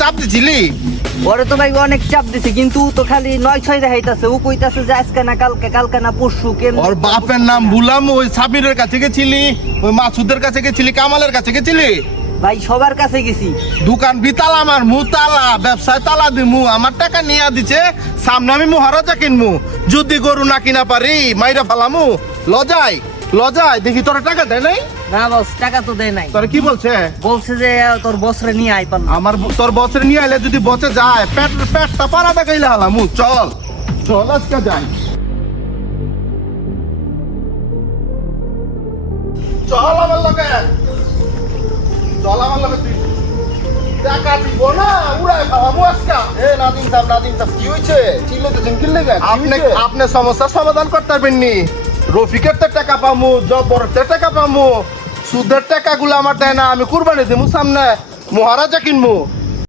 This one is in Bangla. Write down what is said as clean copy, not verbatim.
চাপ দিছিলি ওরে তো ভাই অনেক চাপ দিছে, কিন্তু ও তো খালি 9-6 দেখাইতাছে। ও কইতাছে যে আজকে না কালকে, কালকে না পরশু। ওর বাপের নাম ভুলাম। ওই সাবিরের কাছে গেছিলি, ওই মাসুদের কাছে গেছিলি, কামালের কাছে গেছিলি? ভাই সবার কাছে গেছি। দোকান বিতালা আমার মু তালা, ব্যবসায় তালা দিমু। আমার টাকা নিয়ে দিছে, সামনে আমি মহারাজা কিনমু। যদি গরু না কিনা পারি মাইরা ফালামু। লজাই লজাই দেখি তোর টাকা দেয় নাই। না বস, টাকা তো দেয় নাই। তোর কি বলছে? বলছে যে তোর বছরে নিয়ে আই পারলাম। আমার তোর বছরে নিয়ে আইলে যদি বসে যায় পেটটা পাড়া দেখাইলে হালামু। চল চল আজকে যাই, চল আমার লগে, চল আমার লগে। তুই টাকা দিব না, উড়াই খাওয়াবো আজকে। নাদিম সাহেব কি হয়েছে? চিল্লাতেছেন কি লেগে? আপনি সমস্যার সমাধান করতে পারবেন নি। রফিকের তো টাকা পামু, জবরের টাকা পামু, সুদের টাকা গুলো আমার দেয় না। আমি কুরবানি দেবো, সামনে মহারাজা কিনবো।